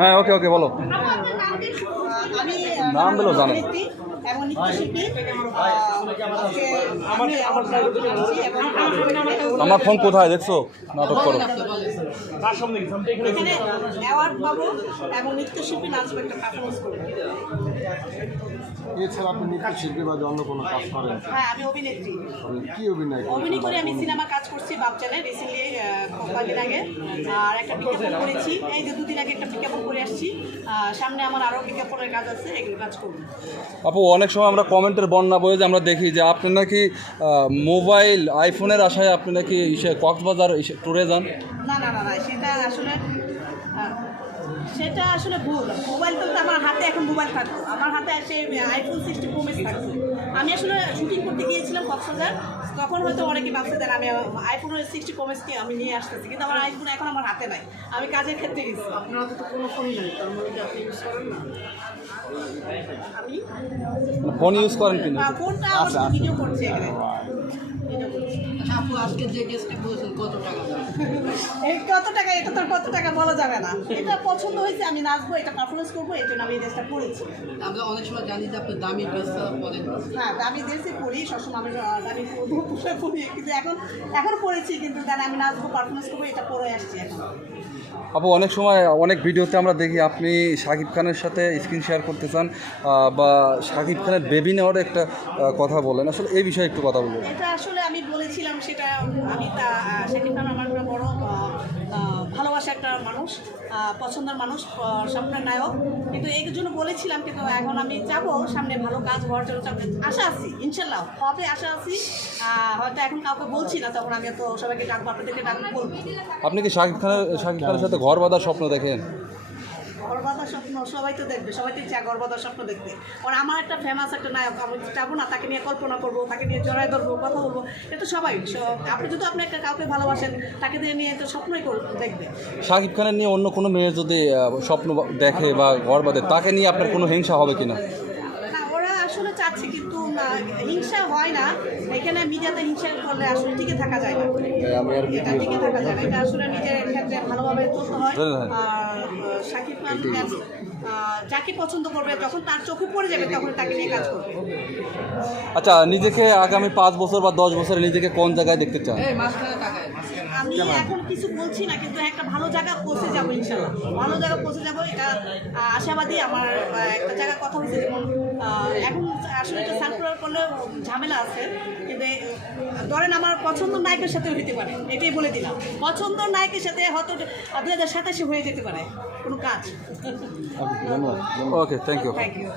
হ্যাঁ, ওকে ওকে বলো। আমি নাম বলো, জানেন। এবং নৃত্যশিল্পী আমার ফোন কোথায় দেখছো? নাটক করো। এখানে অ্যাওয়ার্ড পাবো এবং নৃত্যশিল্পী নাচবো, একটা পারফরমেন্স করবো। এছাড়া আপনি নৃত্যশিল্পী বা অন্য কোনো কাজ করেন? হ্যাঁ, আমি অভিনেত্রী। কি অভিনয় অভিনয় করে আমি সিনেমা কাজ করছি বাপচালে রিসেন্টলি কয়েকদিন আগে, আর একটা বিজ্ঞাপন করেছি। এই যে 2 দিন আগে একটা বিজ্ঞাপন করে আসছি। সামনে আমার আরও বিজ্ঞাপনের কাজ আছে, এগুলো কাজ করবো। আপু, অনেক সময় আমরা কমেন্টের বন্যা বয়ে যে আমরা দেখি যে আপনি নাকি মোবাইল আইফোনের আশায় আপনি নাকি কক্সবাজার ট্যুরে যান। না না না না, সেটা আসলে ভুল। মোবাইল তো আমার হাতে এখন মোবাইল থাকতো, আমার হাতে এসে iPhone 60 Pro Max থাকতো। আমি আসলে শুটিং করতে গিয়েছিলাম কক্সবাজার, তখন হয়তো অনেকে ভাবছে যে আমি iPhone 60 Pro Max আমি নিয়ে আসতেছি, কিন্তু আমার iPhone এখন আমার হাতে নাই, আমি কাজের ক্ষেত্রে গেছি। আপনার হাতে তো কোনো ফোনই নাই, তার মধ্যে আপনি ইউজ করেন না? আমি ফোন ইউজ করেন কিনা? ফোনটা আমার ভিডিও করছি এখানে। আপু আজকে যে গেস্টটা বলেছেন কত টাকা দাম? এই কত টাকা, এটা তো কত টাকা বলা যাবে না। এটা পছন্দ হয়েছে, আমি নাচবো, এটা পারফরমেন্স করবো, এই জন্য আমি এই ড্রেসটা পরেছি। আমরা অনেক সময় জানি যে আপনি দামি ড্রেস পরেন। হ্যাঁ, দামি ড্রেসই পরি, সবসময় আমি দামি পোশাক পরি, কিন্তু এখন পরেছি, কিন্তু দেন আমি নাচবো, পারফরমেন্স করবো, এটা পরে আসছি এখন। আপু, অনেক সময় অনেক ভিডিওতে আমরা দেখি আপনি শাকিব খানের সাথে স্ক্রিন শেয়ার করতে চান বা শাকিব খানের বেবি নেওয়ার একটা কথা বলেন, আসলে এই বিষয়ে একটু কথা বলুন। এটা আসলে আমি বলেছিলাম, সেটা আমি শাকিব খান আমার একটা বড় ভালোবাসা একটা মানুষ, পছন্দের মানুষ, স্বপ্নের নায়ক, কিন্তু এই জন্য বলেছিলাম। কিন্তু এখন আমি যাবো, সামনে ভালো কাজ হওয়ার জন্য আশা আছি, ইনশাল্লাহ হবে, আশা আছি। হয়তো এখন কাউকে বলছি না, তখন আমি তো সবাইকে ডাকবো, আপনাদেরকে ডাকবো, বলবো। আপনি কি শাকিব খানের সাথে ঘর বাঁধার স্বপ্ন দেখেন? ঘর বাঁধার স্বপ্ন সবাই তো দেখবে, সবাই তো চায় ঘর বাঁধার স্বপ্ন দেখবে। কারণ আমার একটা ফেমাস একটা নায়ক, আমি যাবো না, তাকে নিয়ে কল্পনা করবো, তাকে নিয়ে জড়াই ধরবো, কথা বলবো, এটা সবাই। আপনি যদি আপনি একটা কাউকে ভালোবাসেন, তাকে নিয়ে তো স্বপ্নই দেখবে। শাকিব খানের নিয়ে অন্য কোনো মেয়ে যদি স্বপ্ন দেখে বা ঘর বাঁধে, তাকে নিয়ে আপনার কোনো হিংসা হবে কিনা? না, ওরা আসলে চাচ্ছে, কিন্তু হিংসা হয় না। এখানে মিডিয়াতে হিংসা করলে আসলে টিকে থাকা যায় না, এটা টিকে থাকা যায় না। এটা আসলে নিজের ক্ষেত্রে ভালোভাবে চলতে হয়। আর শাকিব খান যাকে পছন্দ করবে, যখন তার চোখে পড়ে যাবে, তখন তাকে নিয়ে কাজ করবে। আচ্ছা, নিজেকে আগামী 5 বছর বা 10 বছরে নিজেকে কোন জায়গায় দেখতে চান? আমি এখন কিছু বলছি না, কিন্তু একটা ভালো জায়গা পৌঁছে যাবো, ইনশাল্লাহ ভালো জায়গা পৌঁছে যাবো, এটা আশাবাদী। আমার একটা জায়গায় কথা হয়েছে, যেমন এখন আসলে এটা সার্কুলার করলে ঝামেলা আছে, কিন্তু ধরেন আমার পছন্দ নায়কের সাথে হইতে পারে, এটাই বলে দিলাম। পছন্দ নায়কের সাথে হয়তো 2027 হয়ে যেতে পারে কোনো কাজ। Okay, thank you. Thank you.